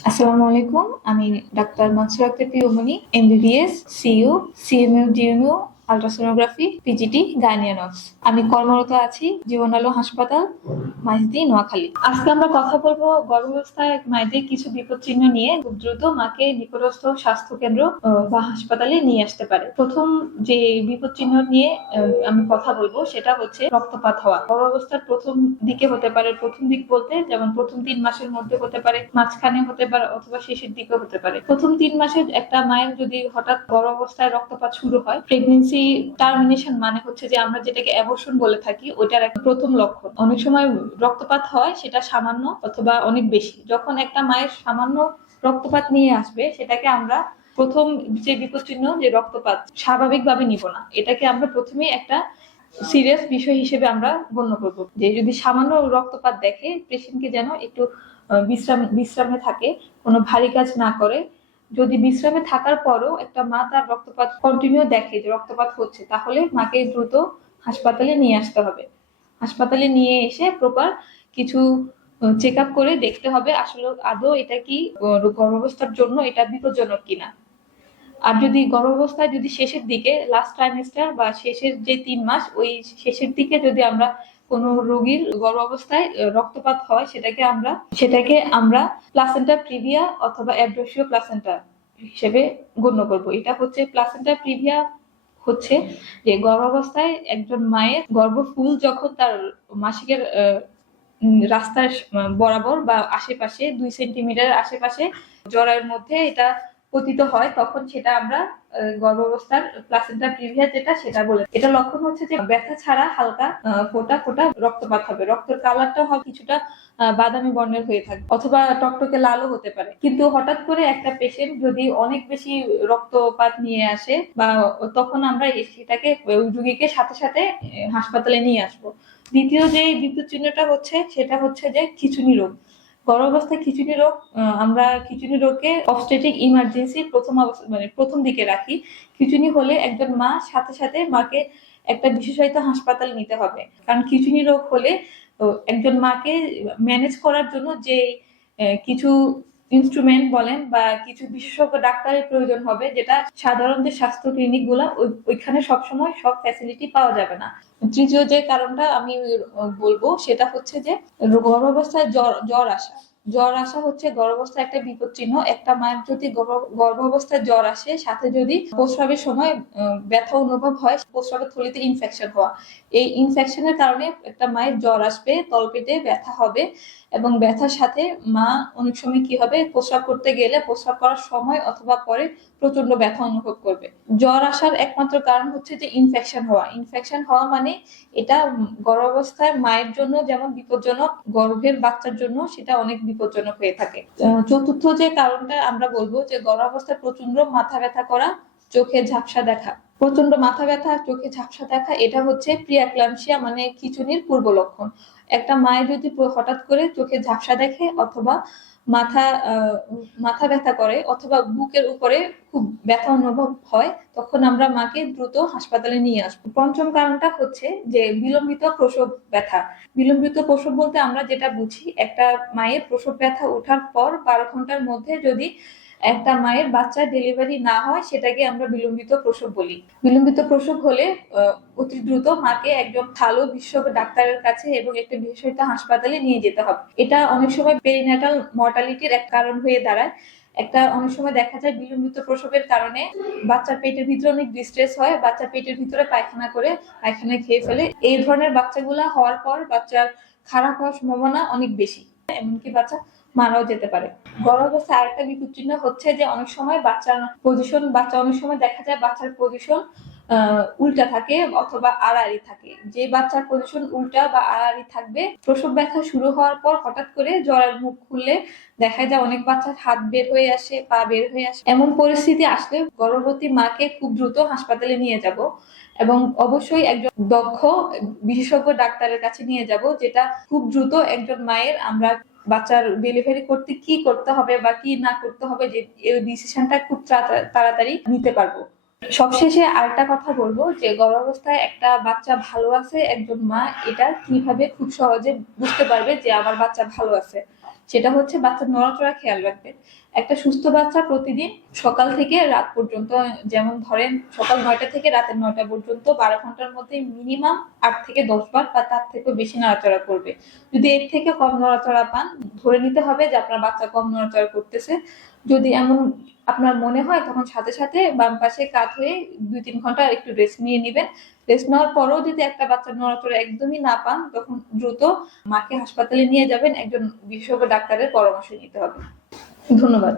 আসসালামু আলাইকুম, আমি doctor Mansur Akter Priyamoni MBBS CU CMU DMU ultrasonography PGT গাইনিয়ানক্স আমি কর্মরত আছি জীবনালো হাসপাতাল নোয়াখালী। আজকে আমরা কথা বলব গর্ভাবস্থায় মায়েদের কিছু বিপদ চিহ্ন নিয়ে। খুব দ্রুত মাকে নিকটস্থ স্বাস্থ্য কেন্দ্র বা হাসপাতালে নিয়ে আসতে পারে। প্রথম যে বিপদ চিহ্ন নিয়ে আমি কথা বলব সেটা হচ্ছে রক্তপাত হওয়া। গর্ভাবস্থার প্রথম দিকে হতে পারে, প্রথম দিক বলতে যেমন প্রথম তিন মাসের মধ্যে হতে পারে, মাঝখানে হতে পারে অথবা শেষের দিকে হতে পারে। প্রথম তিন মাসে একটা মায়ের যদি হঠাৎ গর্ভাবস্থায় রক্তপাত শুরু হয় প্রেগনেন্সি টার্মিনেশন মানে হচ্ছে যে আমরা যেটাকে অ্যাবর্শন বলে থাকি, ওইটার একটা প্রথম লক্ষণ। অনেক সময় রক্তপাত হয়, সেটা সামান্য অথবা অনেক বেশি। যখন একটা মায়ের সামান্য রক্তপাত নিয়ে আসবে, সেটাকে আমরা প্রথম যে বিপদ চিহ্ন যে রক্তপাত, স্বাভাবিকভাবে নিব না। এটাকে আমরা প্রথমে একটা সিরিয়াস বিষয় হিসেবে আমরা গণ্য করব। যে যদি সামান্য রক্তপাত দেখে পেশেন্টকে যেন একটু বিশ্রাম, বিশ্রামে থাকে, কোনো ভারী কাজ না করে, যদি বিশ্রামে থাকার পরও একটা মা তার রক্তপাত কন্টিনিউ দেখে যে রক্তপাত হচ্ছে, তাহলে মাকে দ্রুত হাসপাতালে নিয়ে আসতে হবে। হাসপাতালে নিয়ে এসে প্রপার কিছু চেক আপ করে দেখতে হবে আসলে আদৌ এটা কি গর্ভাবস্থার জন্য এটা বিপজ্জনক কিনা। আর যদি গর্ভাবস্থায় যদি শেষের দিকে লাস্ট ট্রাইমেস্টার বা শেষের যে তিন মাস, ওই শেষের দিকে যদি আমরা কোনো রোগীর গর্ভাবস্থায় রক্তপাত হয়, সেটাকে আমরা সেটাকে আমরা প্লাসেন্টা প্রিভিয়া অথবা অ্যাড্রোসিও প্লাসেন্টা হিসেবে গণ্য করব। এটা হচ্ছে প্লাসেন্টা প্রিভিয়া হচ্ছে যে গর্ভাবস্থায় একজন মায়ের গর্ভফুল যখন তার মাসিকের রাস্তার বরাবর বা আশেপাশে দুই সেন্টিমিটার আশেপাশে জরায়ের মধ্যে এটা পতিত হয়, তখন সেটা আমরা গর্ভাবস্থার প্লাসেন্টা প্রিভিয়া যেটা, সেটা বলে এটা লক্ষণ হচ্ছে যে ব্যথা ছাড়া হালকা ফোঁটা ফোঁটা রক্তপাত হবে। রক্তের কালারটা হবে কিছুটা বাদামি বর্ণের হয়ে থাকবে অথবা টকটকে লালও হতে পারে। কিন্তু হঠাৎ করে একটা পেশেন্ট যদি অনেক বেশি রক্তপাত নিয়ে আসে, বা তখন আমরা সেটাকে রুগীকে সাথে সাথে হাসপাতালে নিয়ে আসব। দ্বিতীয় যে বিদ্যুৎ চিহ্নটা হচ্ছে, সেটা হচ্ছে যে খিচুনি রোগ। গর্ভাবস্থায় খিচুড়ি রোগ আমরা খিচুড়ি রোগকে অবস্টেটিক ইমার্জেন্সি প্রথম অবস্থা মানে প্রথম দিকে রাখি। খিচুড়ি হলে একজন মা, সাথে সাথে মাকে একটা বিশেষায়িত হাসপাতাল নিতে হবে। কারণ খিচুড়ি রোগ হলে একজন মাকে ম্যানেজ করার জন্য যে কিছু ইনস্ট্রুমেন্ট বলেন বা কিছু বিশেষজ্ঞ ডাক্তারের প্রয়োজন হবে, যেটা সাধারণ যে স্বাস্থ্য ক্লিনিকগুলা ওইখানে সবসময় সব ফ্যাসিলিটি পাওয়া যাবে না। তৃতীয় যে কারণটা আমি বলব, সেটা হচ্ছে যে গর্ভাবস্থায় জ্বর জ্বর আসা। জ্বর আসা হচ্ছে, গর্ভাবস্থায় একটা বিপদ চিহ্ন একটা মায়ের যদি গর্ভাবস্থায় জ্বর আসে, সাথে যদি প্রস্রাবের সময় ব্যথা অনুভব হয়, প্রস্রাবের থলিতে ইনফেকশন হওয়া। এই ইনফেকশনের কারণে একটা মায়ের জ্বর আসবে, তলপেটে ব্যথা হবে এবং ব্যথার সাথে মা অনেক সময় কি হবে, প্রস্রাব করতে গেলে প্রস্রাব করার সময় অথবা পরে প্রচণ্ড ব্যথা অনুভব করবে। জ্বর আসার একমাত্র কারণ হচ্ছে যে ইনফেকশন হওয়া। ইনফেকশন হওয়া মানে এটা গর্ভাবস্থায় মায়ের জন্য যেমন বিপজ্জনক, গর্ভের বাচ্চার জন্য সেটা অনেক বিপজ্জনক হয়ে থাকে। চতুর্থ যে কারণটা আমরা বলব যে গর্ভাবস্থায় প্রচণ্ড মাথা ব্যথা করা চোখে ঝাপসা দেখা। প্রচণ্ড মাথা ব্যথা, চোখে ঝাপসা দেখা এটা হচ্ছে প্রিয়াক্লামশিয়া মানে খিচুনির পূর্ব লক্ষণ। একটা মায়ের যদি হঠাৎ করে চোখে ঝাপসা দেখে অথবা মাথা মাথা ব্যথা করে অথবা বুকের উপরে খুব ব্যথা অনুভব হয়, তখন আমরা মাকে দ্রুত হাসপাতালে নিয়ে আসব। পঞ্চম কারণটা হচ্ছে যে বিলম্বিত প্রসব ব্যথা। বিলম্বিত প্রসব বলতে আমরা যেটা বুঝি, একটা মায়ের প্রসব ব্যথা ওঠার পর বারো ঘণ্টার মধ্যে যদি একটা মায়ের বাচ্চার ডেলিভারি না হয়, সেটাকে আমরা বিলম্বিত প্রসব বলি। বিলম্বিত প্রসব হলে অতি দ্রুত মাকে একজন ভালো বিশেষজ্ঞ ডাক্তারের কাছে এবং একটা বিশেষজ্ঞ হাসপাতালে নিয়ে যেতে হবে। এটা অনেক সময় পেরিনাটাল মর্টালিটির এক কারণ হয়ে দাঁড়ায়। একটা অনেক সময় দেখা যায় বিলম্বিত প্রসবের কারণে বাচ্চার পেটের ভিতরে অনেক ডিস্ট্রেস হয়, বাচ্চার পেটের ভিতরে পায়খানা করে, পায়খানা খেয়ে ফেলে। এই ধরনের বাচ্চাগুলা হওয়ার পর বাচ্চার খারাপ হওয়ার সম্ভাবনা অনেক বেশি। এমনকি বাচ্চা মারাও যেতে পারে। গর্ভাবস্থায় আরেকটা বিপদ চিহ্ন হচ্ছে যে অনেক সময় বাচ্চার পজিশন বাচ্চা অনেক সময় দেখা যায় বাচ্চার পজিশন উল্টা থাকে অথবা আড়াআড়ি থাকে। যে বাচ্চার পজিশন উল্টা বা আড়াআড়ি থাকবে, প্রসব ব্যথা শুরু হওয়ার পর হঠাৎ করে জ্বরের মুখ খুললে দেখা যায় অনেক বাচ্চার হাত বের হয়ে আসে, পা বের হয়ে আসে। এমন পরিস্থিতি আসলে গর্ভবতী মাকে খুব দ্রুত হাসপাতালে নিয়ে যাব এবং অবশ্যই একজন দক্ষ বিশেষজ্ঞ ডাক্তারের কাছে নিয়ে যাব, যেটা খুব দ্রুত একজন মায়ের আমরা বাচ্চার ডেলিভারি করতে কি করতে হবে বা কি না করতে হবে যে এই ডিসিশনটা খুব তাড়া- তাড়াতাড়ি নিতে পারব। সবশেষে আরেকটা কথা বলব যে গর্ভাবস্থায় একটা বাচ্চা ভালো আছে, একজন মা, এটা কীভাবে খুব সহজে বুঝতে পারবে যে আমার বাচ্চা ভালো আছে? সেটা হচ্ছে বাচ্চার নড়াচড়া খেয়াল রাখবেন। একটা সুস্থ বাচ্চা প্রতিদিন সকাল থেকে রাত পর্যন্ত, যেমন ধরেন সকাল নয়টা থেকে রাতের নয়টা পর্যন্ত বারো ঘণ্টার মধ্যে মিনিমাম আট থেকে দশ বার বা তার থেকেও বেশি নড়াচড়া করবে। যদি এর থেকে কম নড়াচড়া পান, ধরে নিতে হবে যে আপনার বাচ্চা কম নড়াচড়া করতেছে। যদি এমন আপনার মনে হয়, তখন সাথে সাথে বাম পাশে কাত হয়ে দুই তিন ঘণ্টা একটু রেস্ট নিয়ে নেবেন। রেস্ট নেওয়ার পরেও যদি একটা বাচ্চার নড়াচড়া একদমই না পান, তখন দ্রুত মাকে হাসপাতালে নিয়ে যাবেন। একজন বিশেষজ্ঞ ডাক্তারের পরামর্শ নিতে হবে। ধন্যবাদ।